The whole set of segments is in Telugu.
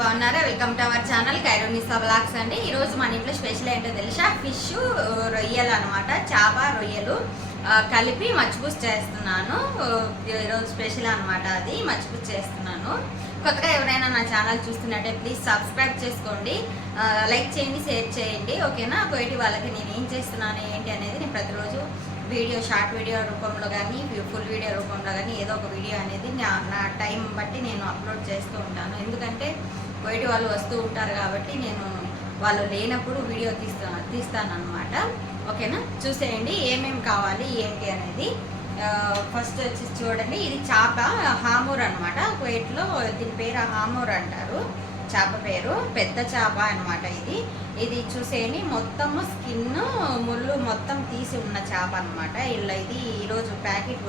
బాగున్నారా? Welcome to our channel కైరోనిసా blogs అండి. ఈరోజు మన ఇంట్లో స్పెషల్ ఏంటో తెలుసా? ఫిష్ uh, రొయ్యలు అనమాట చేప రొయ్యలు కలిపి మచ్చిపూస్ చేస్తున్నాను. ఈరోజు స్పెషల్ అనమాట అది మచ్చిపూస్ చేస్తున్నాను. కొత్తగా ఎవరైనా నా ఛానల్ చూస్తున్నట్టే ప్లీజ్ సబ్స్క్రైబ్ చేసుకోండి. లైక్ చేయండి షేర్ చేయండి ఓకేనా కోయిటి వాళ్ళకి నేను ఏం చేస్తున్నాను ఏంటి అనేది నేను ప్రతిరోజు వీడియో షార్ట్ వీడియో రూపంలో కానీ ఫుల్ వీడియో రూపంలో కానీ ఏదో ఒక వీడియో అనేది నా టైం బట్టి నేను అప్లోడ్ చేస్తూ ఉంటాను. ఎందుకంటే బయట వాళ్ళు వస్తూ ఉంటారు కాబట్టి నేను వాళ్ళు లేనప్పుడు వీడియో తీస్తా తీస్తాను అనమాట ఓకేనా? చూసేయండి ఏమేమి కావాలి ఏంటి అనేది. ఫస్ట్ వచ్చి చూడండి ఇది చేప హామూర్ అనమాట కువైట్లో దీని పేరు హామూర్ అంటారు. చేప పేరు పెద్ద చేప అనమాట ఇది. ఇది చూసేయండి మొత్తము స్కిన్ ముళ్ళు మొత్తం తీసి ఉన్న చేప అనమాట ఇలా ఇది ఈరోజు ప్యాకెట్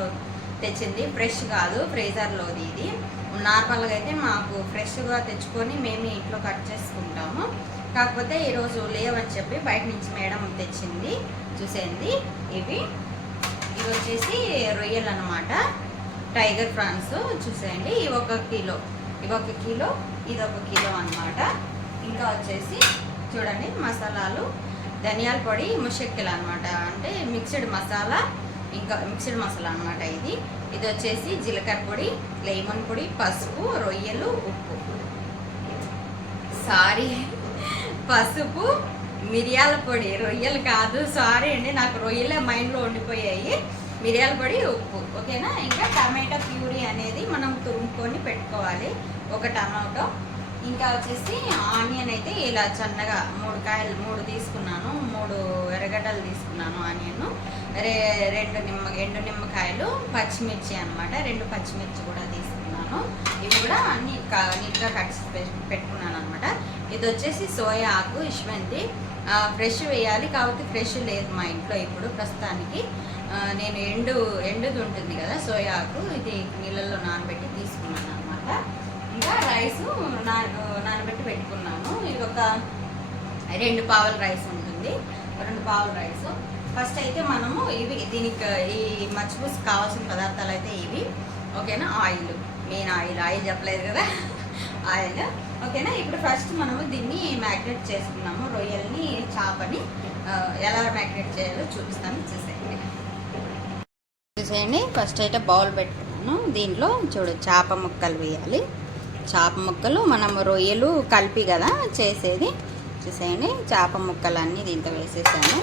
తెచ్చింది. ఫ్రెష్ కాదు ఫ్రీజర్లోది ఇది. నార్మల్గా అయితే మాకు ఫ్రెష్గా తెచ్చుకొని మేమే ఇంట్లో కట్ చేసుకుంటాము. కాకపోతే ఈరోజు లేవని చెప్పి బయట నుంచి మేడం తెచ్చింది చూసేయండి. ఇవి ఇవి వచ్చేసి రొయ్యలు అనమాట టైగర్ ఫ్రాన్స్ చూసేయండి. ఇవి ఒక కిలో ఇవి ఒక కిలో ఇది ఒక కిలో అన్నమాట. ఇంకా వచ్చేసి చూడండి మసాలాలు ధనియాల పొడి ముషక్కిలు అనమాట అంటే మిక్స్డ్ మసాలా ఇంకా మిక్స్డ్ మసాలా అనమాట ఇది. ఇది వచ్చేసి జీలకర్ర పొడి లెమన్ పొడి పసుపు రొయ్యలు ఉప్పు. సారీ పసుపు మిరియాల పొడి. రొయ్యలు కాదు. సారీ అండి నాకు రొయ్యలే మైండ్లో ఉండిపోయాయి. మిరియాల పొడి ఉప్పు. ఓకేనా? ఇంకా టమాటా ప్యూరీ అనేది మనం తురుముకొని పెట్టుకోవాలి. ఒక టమాటో. ఇంకా వచ్చేసి ఆనియన్ అయితే ఇలా చిన్నగా మూడు కాయలు మూడు తీసుకున్నాను. మూడు ఎర్రగడ్డలు తీసుకున్నాను ఆనియన్ రెండు నిమ్మ ఎండు నిమ్మకాయలు పచ్చిమిర్చి అన్నమాట. రెండు పచ్చిమిర్చి కూడా తీసుకున్నాను. ఇవి కూడా అన్ని నీట్గా కట్ పె- పెట్టుకున్నాను అనమాట ఇది వచ్చేసి సోయా ఆకు ఇష్వంతి ఫ్రెష్ వేయాలి కాబట్టి ఫ్రెష్ లేదు మా ఇంట్లో ఇప్పుడు ప్రస్తుతానికి. నేను ఎండు ఎండుది ఉంటుంది కదా సోయా ఆకు ఇది నీళ్ళల్లో నానబెట్టి తీసుకున్నాను అనమాట ఇంకా రైస్ నా నానబెట్టి పెట్టుకున్నాను. ఇది ఒక రెండు పావుల రైస్ ఉంటుంది. రెండు పావుల రైస్. ఫస్ట్ అయితే మనము ఇవి దీనికి ఈ మచ్చిపూసి కావాల్సిన పదార్థాలు అయితే ఇవి. ఓకేనా ఆయిల్ మెయిన్ ఆయిల్ ఆయిల్ చెప్పలేదు కదా? ఆయిల్ ఓకేనా ఇప్పుడు ఫస్ట్ మనము దీన్ని మ్యాగ్నేట్ చేసుకున్నాము. రొయ్యల్ని చేపని ఎలా మ్యాగ్నేట్ చేయాలో చూపిస్తాను. చూసేయండి. చూసేయండి. ఫస్ట్ అయితే బౌల్ పెట్టుకున్నాను దీంట్లో చూడు చేప ముక్కలు వేయాలి. చేప ముక్కలు మనం రొయ్యలు కలిపి కదా చేసేది. చూసేయండి. చేప ముక్కలు అన్నీ దీంట్లో వేసేసాను.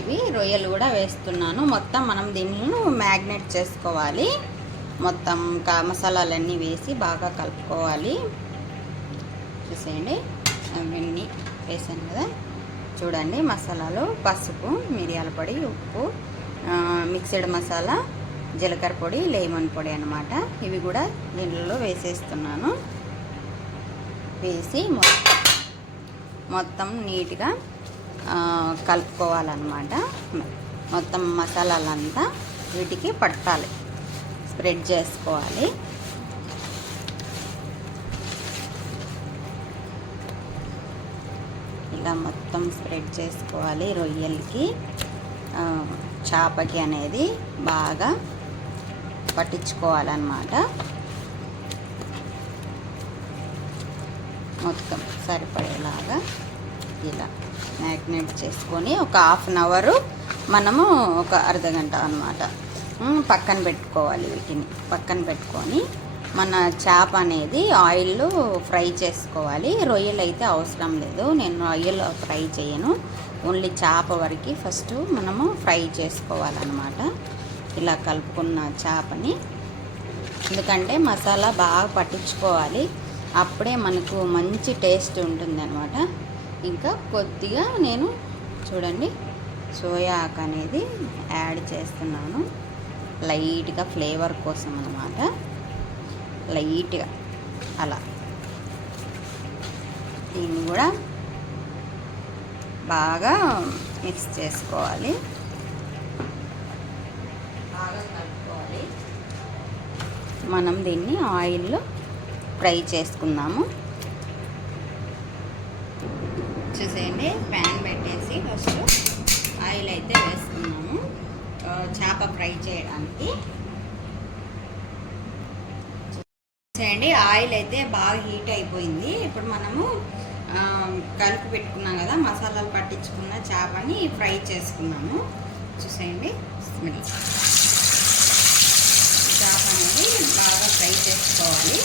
ఇవి రొయ్యలు కూడా వేస్తున్నాను. మొత్తం మనం దీనిని మ్యాగ్నెట్ చేసుకోవాలి. మొత్తం కా మసాలాలన్నీ వేసి బాగా కలుపుకోవాలి. చూసేయండి. అవన్నీ వేసాను కదా. చూడండి మసాలాలు. పసుపు మిరియాల పొడి ఉప్పు ఆ, మిక్స్డ్ మసాలా జీలకర్ర పొడి లెమన్ పొడి అనమాట ఇవి కూడా దీంట్లో వేసేస్తున్నాను. వేసి మొత్తం మొత్తం నీట్గా కలుపుకోవాలన్నమాట. మొత్తం మసాలాలంతా వీటికి పట్టాలి. స్ప్రెడ్ చేసుకోవాలి. ఇలా మొత్తం స్ప్రెడ్ చేసుకోవాలి రొయ్యలకి. చేపకి అనేది బాగా పట్టించుకోవాలన్నమాట. మొత్తం సరిపడేలాగా ఇలా. మ్యాగ్నేట్ చేసుకొని ఒక హాఫ్ అన్ అవరు మనము ఒక అర్ధగంట అనమాట పక్కన పెట్టుకోవాలి వీటిని. పక్కన పెట్టుకొని మన చేప అనేది ఆయిల్లో ఫ్రై చేసుకోవాలి. రొయ్యలు అయితే అవసరం లేదు. నేను రొయ్యలు ఫ్రై చేయను. ఓన్లీ చేప వరకు ఫస్ట్ మనము ఫ్రై చేసుకోవాలన్నమాట. ఇలా కలుపుకున్న చేపని. ఎందుకంటే మసాలా బాగా పట్టించుకోవాలి. అప్పుడే మనకు మంచి టేస్ట్ ఉంటుంది అనమాట ఇంకా కొద్దిగా నేను చూడండి సోయా ఆకు అనేది యాడ్ చేస్తున్నాను. లైట్గా ఫ్లేవర్ కోసం అనమాట లైట్గా అలా. దీన్ని కూడా బాగా మిక్స్ చేసుకోవాలి. బాగా కలుపుకోవాలి. మనం దీన్ని ఆయిల్లో ఫ్రై చేసుకుందాము. చూసేయండి ప్యాన్ పెట్టేసి ఫస్ట్ ఆయిల్ అయితే వేసుకున్నాము. చేప ఫ్రై చేయడానికి. చూసేయండి ఆయిల్ అయితే బాగా హీట్ అయిపోయింది. ఇప్పుడు మనము కలుపు కలిపి పెట్టుకున్నాం కదా మసాలాలు పట్టించుకున్న చేపని ఫ్రై చేసుకున్నాము. చూసేయండి. స్మెల్. చేప అనేది బాగా ఫ్రై చేసుకోవాలి.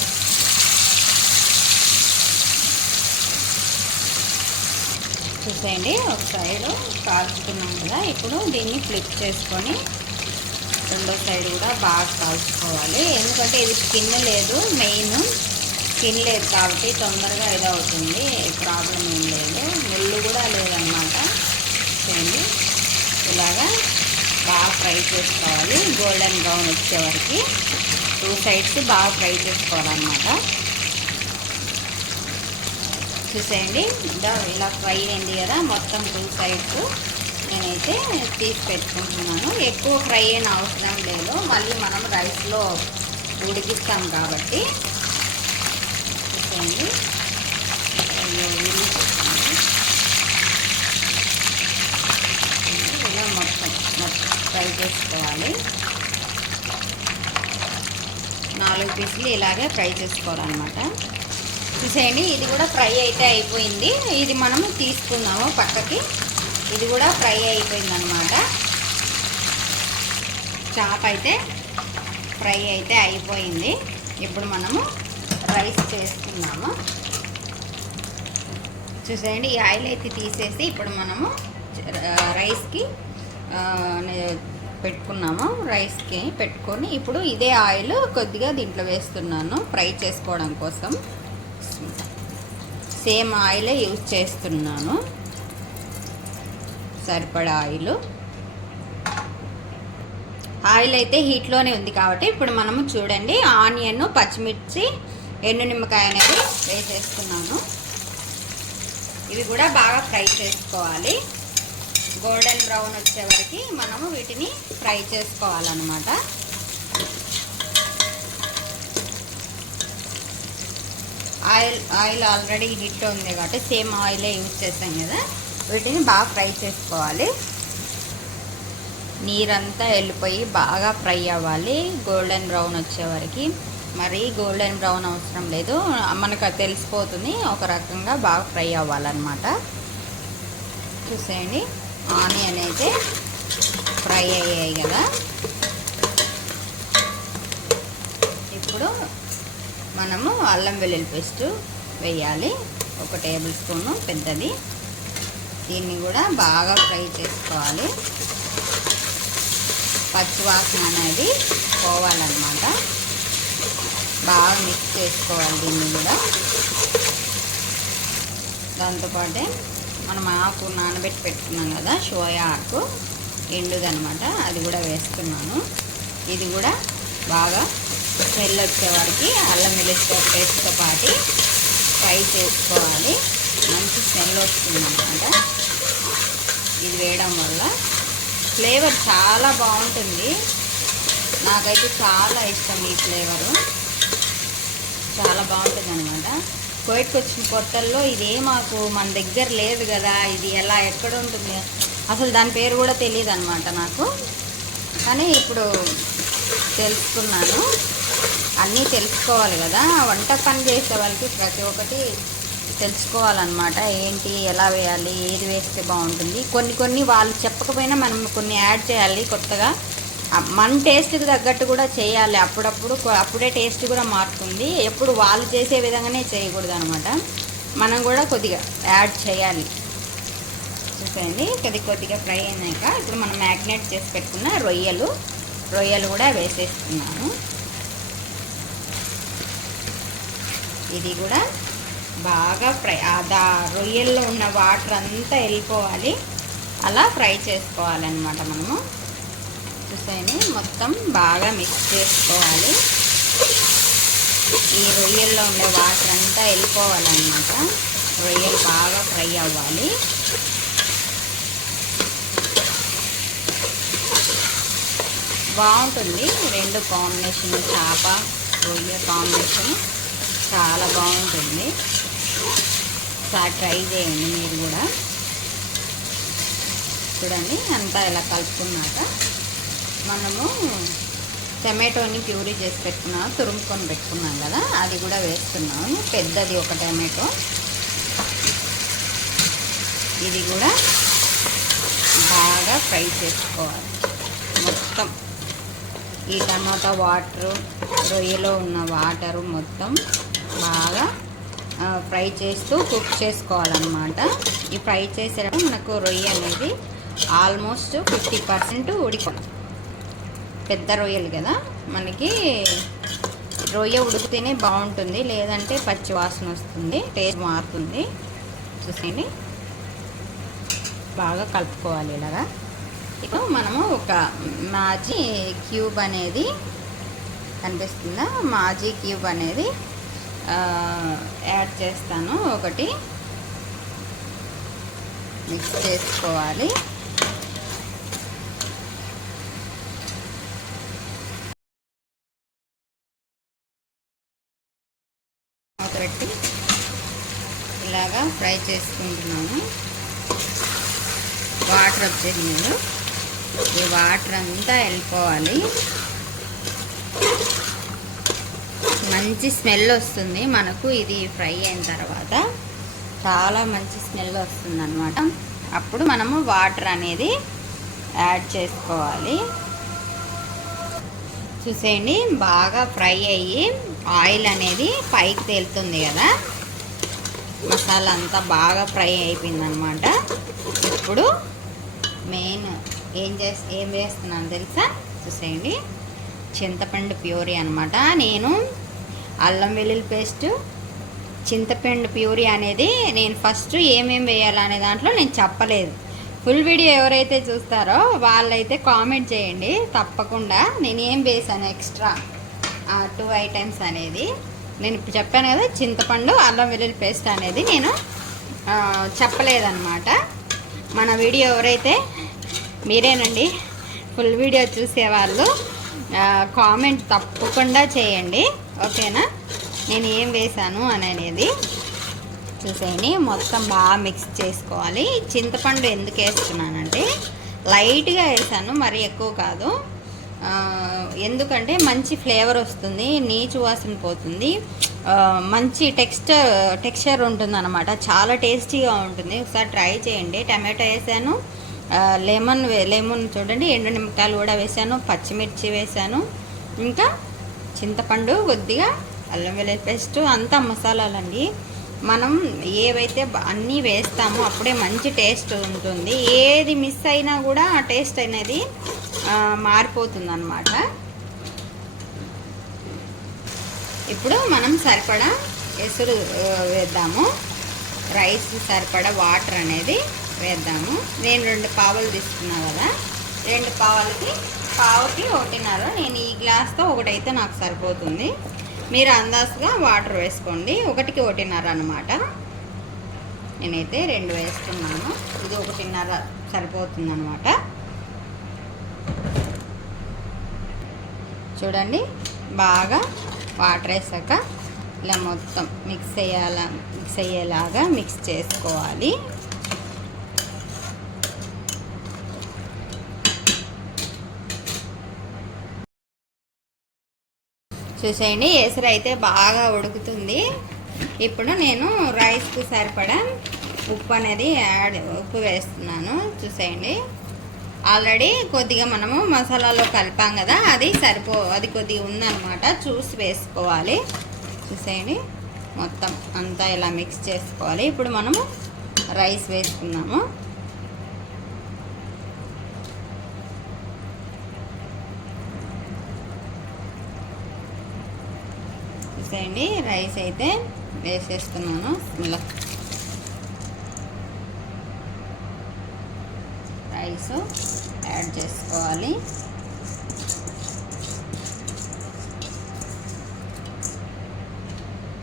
చూసేయండి. ఒక సైడ్ కాల్చుకున్నాం కదా ఇప్పుడు దీన్ని ఫ్లిప్ చేసుకొని రెండో సైడ్ కూడా బాగా కాల్చుకోవాలి. ఎందుకంటే ఇది స్కిన్ లేదు మెయిన్ స్కిన్ లేదు కాబట్టి తొందరగా ఇది అవుతుంది. ప్రాబ్లం ఏం లేదు. ముళ్ళు కూడా లేదనమాట చూడండి ఇలాగా బాగా ఫ్రై చేసుకోవాలి. గోల్డెన్ బ్రౌన్ వచ్చే వరకు. టూ సైడ్స్ బాగా ఫ్రై చేసుకోవాలన్నమాట. చూసేయండి. ఇంకా ఇలా ఫ్రై అయింది కదా మొత్తం టూ సైడ్స్ నేనైతే తీసి పెట్టుకుంటున్నాను. ఎక్కువ ఫ్రై అయిన అవసరం లేదు. మళ్ళీ మనం రైస్లో ఉడికిస్తాం కాబట్టి. చూసేయండి. ఇలా మొత్తం మొత్తం ఫ్రై చేసుకోవాలి. నాలుగు పీసులు ఇలాగే ఫ్రై చేసుకోవాలన్నమాట. చూసేయండి. ఇది కూడా ఫ్రై అయితే అయిపోయింది. ఇది మనం తీసుకుందాము పక్కకి. ఇది కూడా ఫ్రై అయిపోయింది అనమాట చాప్ అయితే ఫ్రై అయితే అయిపోయింది. ఇప్పుడు మనము రైస్ చేసుకుందాము. చూసేయండి ఈ ఆయిల్ అయితే తీసేసి ఇప్పుడు మనము రైస్కి పెట్టుకున్నాము. రైస్కి పెట్టుకొని ఇప్పుడు ఇదే ఆయిల్ కొద్దిగా దీంట్లో వేస్తున్నాను ఫ్రై చేసుకోవడం కోసం. సేమ్ ఆయిలే యూజ్ చేస్తున్నాను. సరిపడా ఆయిల్. ఆయిల్ అయితే హీట్లోనే ఉంది కాబట్టి ఇప్పుడు మనము చూడండి ఆనియన్ పచ్చిమిర్చి ఎండు నిమ్మకాయ అనేది వేసేస్తున్నాను. ఇవి కూడా బాగా ఫ్రై చేసుకోవాలి. గోల్డెన్ బ్రౌన్ వచ్చే వరకు మనము వీటిని ఫ్రై చేసుకోవాలన్నమాట. ఆయిల్ ఆయిల్ ఆల్రెడీ హీట్లో ఉంది కాబట్టి సేమ్ ఆయిలే యూజ్ చేస్తాం కదా. వీటిని బాగా ఫ్రై చేసుకోవాలి. నీరంతా వెళ్ళిపోయి బాగా ఫ్రై అవ్వాలి. గోల్డెన్ బ్రౌన్ వచ్చేవరకు మరి గోల్డెన్ బ్రౌన్ అవసరం లేదు. మనకు అది తెలిసిపోతుంది. ఒక రకంగా బాగా ఫ్రై అవ్వాలన్నమాట. చూసేయండి. ఆనియన్ అయితే ఫ్రై అయ్యాయి కదా. ఇప్పుడు మనము అల్లం వెల్లుల్లి పేస్ట్ వేయాలి. ఒక టేబుల్ స్పూను పెద్దది. దీన్ని కూడా బాగా ఫ్రై చేసుకోవాలి. పచ్చివాసన అనేది పోవాలన్నమాట. బాగా మిక్స్ చేసుకోవాలి దీన్ని కూడా. దాంతోపాటే మనం ఆకు నానబెట్టి పెట్టుకున్నాం కదా షోయా ఆకు ఎండుదనమాట అది కూడా వేస్తున్నాను ఇది కూడా బాగా స్మెల్ వచ్చే అల్లం వెల్లుల్లి పేస్ట్తో పాటు ఫ్రై చేసుకోవాలి. మంచి స్మెల్ వస్తుందన్నమాట. ఇది వేయడం వల్ల ఫ్లేవర్ చాలా బాగుంటుంది. నాకైతే చాలా ఇష్టం ఈ ఫ్లేవరు. చాలా బాగుంటుంది అనమాట కోయిట్కి వచ్చిన కొత్తల్లో ఇదే మాకు మన దగ్గర లేదు కదా ఇది ఎలా ఎక్కడ ఉంటుంది? అసలు దాని పేరు కూడా తెలియదు అనమాట నాకు. కానీ ఇప్పుడు తెలుసుకున్నాను. అన్నీ తెలుసుకోవాలి కదా. వంట పని చేసే వాళ్ళకి ప్రతి ఒక్కటి తెలుసుకోవాలన్నమాట. ఏంటి ఎలా వేయాలి ఏది వేస్తే బాగుంటుంది. కొన్ని కొన్ని వాళ్ళు చెప్పకపోయినా మనం కొన్ని యాడ్ చేయాలి కొత్తగా. మన టేస్ట్కి తగ్గట్టు కూడా చేయాలి. అప్పుడప్పుడు అప్పుడే టేస్ట్ కూడా మారుతుంది. ఎప్పుడు వాళ్ళు చేసే విధంగానే చేయకూడదు అనమాట మనం కూడా కొద్దిగా యాడ్ చేయాలి. చూసేయండి. కొద్ది కొద్దిగా ఫ్రై అయినాక ఇప్పుడు మనం మ్యాగ్నేట్ చేసి పెట్టుకున్న రొయ్యలు. రొయ్యలు కూడా వేసేస్తున్నాము ఇది కూడా బాగా ఫ్రై దా రొయ్యల్లో ఉన్న వాటర్ అంతా వెళ్ళిపోవాలి. అలా ఫ్రై చేసుకోవాలన్నమాట మనము. చూసాయని మొత్తం బాగా మిక్స్ చేసుకోవాలి. ఈ రొయ్యల్లో ఉండే వాటర్ అంతా వెళ్ళిపోవాలన్నమాట. రొయ్యలు బాగా ఫ్రై అవ్వాలి. బాగుంటుంది. రెండు కాంబినేషన్ చేప రొయ్య కాంబినేషన్. చాలా బాగుంటుంది. ఒకసారి ట్రై చేయండి మీరు కూడా. చూడండి అంతా ఇలా కలుపుకున్నాక మనము టమాటోని ప్యూరీ చేసి పెట్టుకున్నాం తురుముకొని పెట్టుకున్నాం కదా అది కూడా వేస్తున్నాం. పెద్దది ఒక టమాటో. ఇది కూడా బాగా ఫ్రై చేసుకోవాలి. మొత్తం ఈ టమాటా వాటరు రొయ్యలో ఉన్న వాటరు మొత్తం బాగా ఫ్రై చేస్తూ కుక్ చేసుకోవాలన్నమాట. ఈ ఫ్రై చేసేటప్పుడు మనకు రొయ్య అనేది ఆల్మోస్ట్ ఫిఫ్టీ పర్సెంట్ ఉడికిపోవాలి పెద్ద రొయ్యలు కదా మనకి రొయ్య ఉడికితేనే బాగుంటుంది లేదంటే పచ్చి వాసన వస్తుంది టేస్ట్ మారుతుంది. చూసేయండి. బాగా కలుపుకోవాలి ఇలాగా. ఇప్పుడు మనము ఒక మాజీ క్యూబ్ అనేది కనిపిస్తుందా? మాజీ క్యూబ్ అనేది యాడ్ చేస్తాను ఒకటి. మిక్స్ చేసుకోవాలి. ఒకటి ఇలాగా ఫ్రై చేసుకుంటున్నాను. వాటర్ వచ్చేసింది ఈ వాటర్ అంతా వెళ్ళిపోవాలి. మంచి స్మెల్ వస్తుంది. మనకు ఇది ఫ్రై అయిన తర్వాత చాలా మంచి స్మెల్ వస్తుంది అనమాట అప్పుడు మనము వాటర్ అనేది యాడ్ చేసుకోవాలి. చూసేయండి బాగా ఫ్రై అయ్యి ఆయిల్ అనేది పైకి తేలుతుంది కదా. మసాలా అంతా బాగా ఫ్రై అయిపోయిందనమాట ఇప్పుడు మెయిన్ ఏం చేసి ఏం వేస్తున్నాను తెలుసా? చూసేయండి. చింతపండు ప్యూరీ అనమాట నేను అల్లం వెల్లుల్లి పేస్ట్ చింతపండు ప్యూరీ అనేది నేను ఫస్ట్ ఏమేమి వేయాలనే దాంట్లో నేను చెప్పలేదు. ఫుల్ వీడియో ఎవరైతే చూస్తారో వాళ్ళైతే కామెంట్ చేయండి. తప్పకుండా నేను ఏం వేసాను ఎక్స్ట్రా టూ ఐటమ్స్ అనేది. నేను ఇప్పుడు చెప్పాను కదా చింతపండు అల్లం వెల్లుల్లి పేస్ట్ అనేది నేను చెప్పలేదన్నమాట. మన వీడియో ఎవరైతే మీరేనండి ఫుల్ వీడియో చూసేవాళ్ళు కామెంట్ తప్పకుండా చేయండి. ఓకేనా? నేను ఏం వేశాను అని అనేది చూసేయండి. మొత్తం బాగా మిక్స్ చేసుకోవాలి. చింతపండు ఎందుకు వేస్తున్నానంటే లైట్గా వేసాను మరి ఎక్కువ కాదు. ఎందుకంటే మంచి ఫ్లేవర్ వస్తుంది నీచు వాసన పోతుంది. మంచి టెక్స్చర్ టెక్స్చర్ ఉంటుంది అనమాట చాలా టేస్టీగా ఉంటుంది. ఒకసారి ట్రై చేయండి. టమాటో వేసాను లెమన్ లెమన్ చూడండి ఎండు నిమ్మకాయలు కూడా వేసాను పచ్చిమిర్చి వేసాను ఇంకా చింతపండు కొద్దిగా అల్లం వెల్లుల్లి పేస్ట్ అంతా మసాలాలండి. మనం ఏవైతే అన్నీ వేస్తామో అప్పుడే మంచి టేస్ట్ ఉంటుంది. ఏది మిస్ అయినా కూడా ఆ టేస్ట్ అనేది మారిపోతుంది అన్నమాట ఇప్పుడు మనం సరిపడా ఎసురు వేద్దాము. రైస్ సరిపడా వాటర్ అనేది వేద్దాము. నేను రెండు పావులు తీసుకున్నా కదా. రెండు పావులకి పావుకి ఒకటిన్నర. నేను ఈ గ్లాస్తో ఒకటైతే నాకు సరిపోతుంది. మీరు అందాజుగా వాటర్ వేసుకోండి. ఒకటికి ఒకటిన్నర అనమాట నేనైతే రెండు వేసుకున్నాను. ఇది ఒకటిన్నర సరిపోతుంది అనమాట చూడండి బాగా వాటర్ వేసాక ఇలా మొత్తం మిక్స్ అయ్యేలా మిక్స్ అయ్యేలాగా మిక్స్ చేసుకోవాలి. చూసేయండి. ఎసరు అయితే బాగా ఉడుకుతుంది. ఇప్పుడు నేను రైస్కి సరిపడా ఉప్పు అనేది యాడ్ ఉప్పు వేస్తున్నాను. చూసేయండి. ఆల్రెడీ కొద్దిగా మనము మసాలాలో కలిపాం కదా అది సరిపో అది కొద్దిగా ఉందన్నమాట. చూసి వేసుకోవాలి. చూసేయండి. మొత్తం అంతా ఇలా మిక్స్ చేసుకోవాలి. ఇప్పుడు మనము రైస్ వేసుకున్నాము చూసేయండి రైస్ అయితే వేసేస్తున్నాను. ఇలా రైస్ యాడ్ చేసుకోవాలి.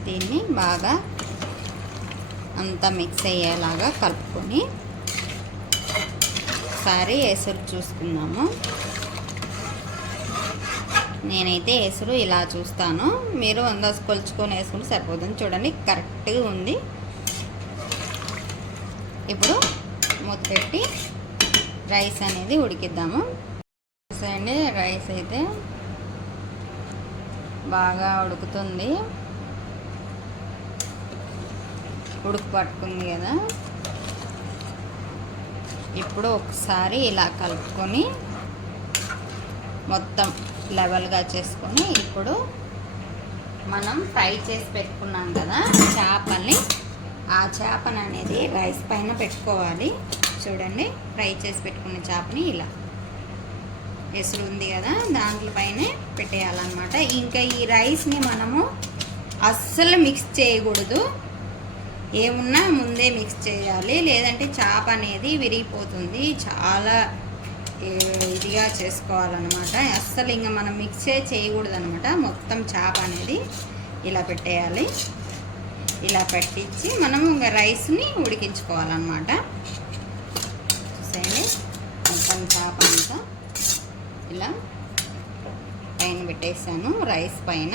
దీన్ని బాగా అంతా మిక్స్ అయ్యేలాగా కలుపుకొని ఒకసారి ఎసురు చూసుకున్నాము నేనైతే ఎసురు ఇలా చూస్తాను. మీరు అందాజు కొలుచుకొని వేసుకుంటే సరిపోతుంది. చూడండి కరెక్ట్గా ఉంది. ఇప్పుడు మూత పెట్టి రైస్ అనేది ఉడికిద్దాము. చూసండి రైస్ అయితే బాగా ఉడుకుతుంది. ఉడుకు పట్టుకుంది కదా. ఇప్పుడు ఒకసారి ఇలా కలుపుకొని మొత్తం లెవెల్గా చేసుకొని ఇప్పుడు మనం ఫ్రై చేసి పెట్టుకున్నాం కదా చేపల్ని. ఆ చేపను అనేది రైస్ పైన పెట్టుకోవాలి. చూడండి ఫ్రై చేసి పెట్టుకున్న చేపని ఇలా. ఎసురు ఉంది కదా దాంట్లోపైనే పెట్టేయాలన్నమాట. ఇంకా ఈ రైస్ని మనము అస్సలు మిక్స్ చేయకూడదు. ఏమున్నా ముందే మిక్స్ చేయాలి. లేదంటే చేప అనేది విరిగిపోతుంది. చాలా ఇదిగా చేసుకోవాలన్నమాట. అస్సలు ఇంకా మనం మిక్సే చేయకూడదు అనమాట మొత్తం చేప అనేది ఇలా పెట్టేయాలి. ఇలా పెట్టించి మనం ఇంకా రైస్ని ఉడికించుకోవాలన్నమాట. చూసేయండి. మొత్తం చేప అంతా ఇలా పైన పెట్టేసాను. రైస్ పైన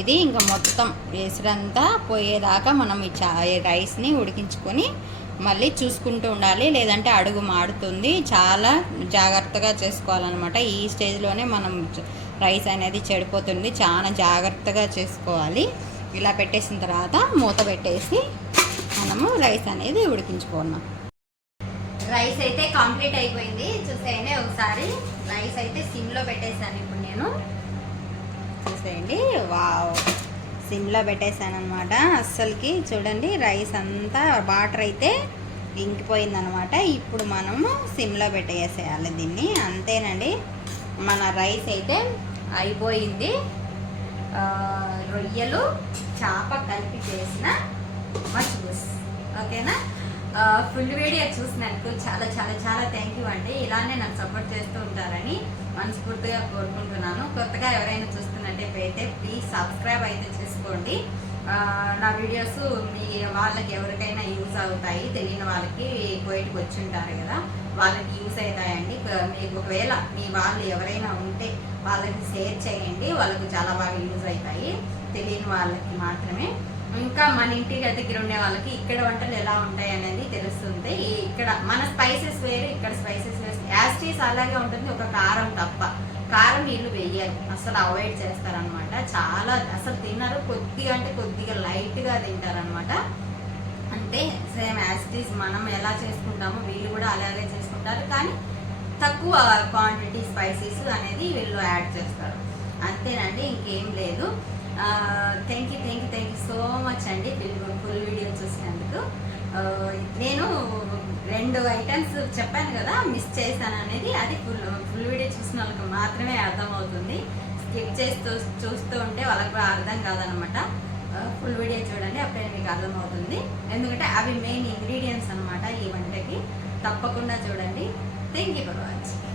ఇది ఇంకా మొత్తం ఎసరంతా పోయేదాకా మనం ఈ చా ఈ రైస్ని ఉడికించుకొని మళ్ళీ చూసుకుంటూ ఉండాలి. లేదంటే అడుగు మాడుతుంది చాలా జాగ్రత్తగా చేసుకోవాలన్నమాట. ఈ స్టేజ్లోనే మనం రైస్ అనేది చెడిపోతుంది. చాలా జాగ్రత్తగా చేసుకోవాలి. ఇలా పెట్టేసిన తర్వాత మూత పెట్టేసి మనము రైస్ అనేది ఉడికించుకున్నాం. రైస్ అయితే కంప్లీట్ అయిపోయింది. చూసేయండి ఒకసారి. రైస్ అయితే సిమ్లో పెట్టేశాను ఇప్పుడు నేను. చూసేయండి వావ్. సిమ్లో పెట్టేశాను అనమాట అస్సలకి చూడండి రైస్ అంతా వాటర్ అయితే ఇంకిపోయిందనమాట ఇప్పుడు మనము సిమ్లో పెట్టేసేయాలి దీన్ని. అంతేనండి. మన రైస్ అయితే అయిపోయింది. రొయ్యలు చేప కలిపి చేసిన మచ్బూస్ ఓకేనా? ఫుల్ వీడియో చూసినందుకు చాలా చాలా చాలా థ్యాంక్ యూ అండి. ఇలానే నన్ను సపోర్ట్ చేస్తూ ఉంటారని. మనస్ఫూర్తిగా కోరుకుంటున్నాను. కొత్తగా ఎవరైనా చూస్తున్నట్టయితే ప్లీజ్ సబ్స్క్రైబ్ అయితే చేసుకోండి. నా వీడియోస్ మీ వాళ్ళకి ఎవరికైనా యూజ్ అవుతాయి. తెలియని వాళ్ళకి బయటకు వచ్చి ఉంటారు కదా వాళ్ళకి యూజ్ అవుతాయండి. మీకు ఒకవేళ మీ వాళ్ళు ఎవరైనా ఉంటే వాళ్ళకి షేర్ చేయండి. వాళ్ళకు చాలా బాగా యూజ్ అవుతాయి. తెలియని వాళ్ళకి మాత్రమే. ఇంకా మన ఇంటి దగ్గర ఉండే వాళ్ళకి ఇక్కడ వంటలు ఎలా ఉంటాయి అనేది తెలుస్తుంది ఇక్కడ మన స్పైసెస్ వేరు ఇక్కడ స్పైసెస్ వేరు. యాస్టీస్ అలాగే ఉంటుంది. ఒక కారం తప్ప. కారం వీళ్ళు వెయ్యరు. అసలు అవాయిడ్ చేస్తారనమాట చాలా అసలు తినరు. కొద్దిగా అంటే కొద్దిగా లైట్గా తింటారనమాట అంటే సేమ్ యాస్టీస్ మనం ఎలా చేసుకుంటామో వీళ్ళు కూడా అలాగే చేసుకుంటారు. కానీ తక్కువ క్వాంటిటీ స్పైసెస్ అనేది వీళ్ళు యాడ్ చేస్తారు. అంతేనండి ఇంకేం లేదు. Thank you thank you thank you so much అండి. ఫుల్ వీడియో చూసినందుకు. నేను రెండు ఐటమ్స్ చెప్పాను కదా మిస్ చేశాను అనేది అది ఫుల్ ఫుల్ వీడియో చూసిన వాళ్ళకి మాత్రమే అర్థమవుతుంది. స్కిప్ చేస్తూ చూస్తూ ఉంటే వాళ్ళకి కూడా అర్థం కాదనమాట. ఫుల్ వీడియో చూడండి అప్పుడే మీకు అర్థమవుతుంది. ఎందుకంటే అవి మెయిన్ ఇంగ్రీడియంట్స్ అనమాట ఈ వంటకి. తప్పకుండా చూడండి. Thank you for watching